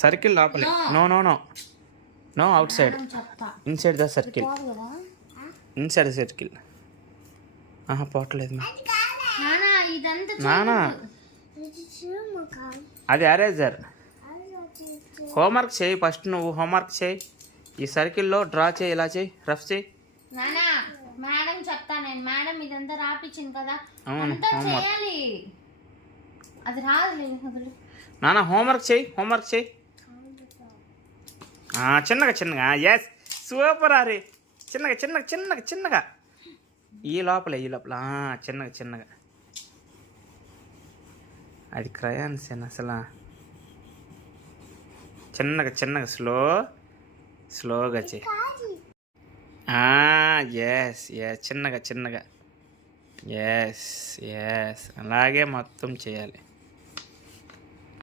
Circle లోపలే. No no no no, outside, inside the circle, inside the circle. పోవట్లేదు నానా, అది eraser. Homework చేయి ఫస్ట్, నువ్వు హోంవర్క్ చేయి. ఈ సర్కిల్లో డ్రా చేయి, ఇలా చేయి, రఫ్ చేయి. మేడం చెప్తా నేను, మేడం ఇదంతా రాపిచ్చింది కదా. అవును, హోంవర్క్ అది రాదు నానా. హోంవర్క్ చేయి, హోంవర్క్ చేయి. చిన్నగా చిన్నగా. Yes, super. అరే చిన్నగా చిన్నగా చిన్నగా చిన్నగా. ఈ లోపల చిన్నగా చిన్నగా. అది క్రయాన్స్ అసలు. చిన్నగా చిన్నగా స్లోగా చేయి. ఎస్ ఎస్, చిన్నగా చిన్నగా. ఎస్ ఎస్, అలాగే మొత్తం చేయాలి.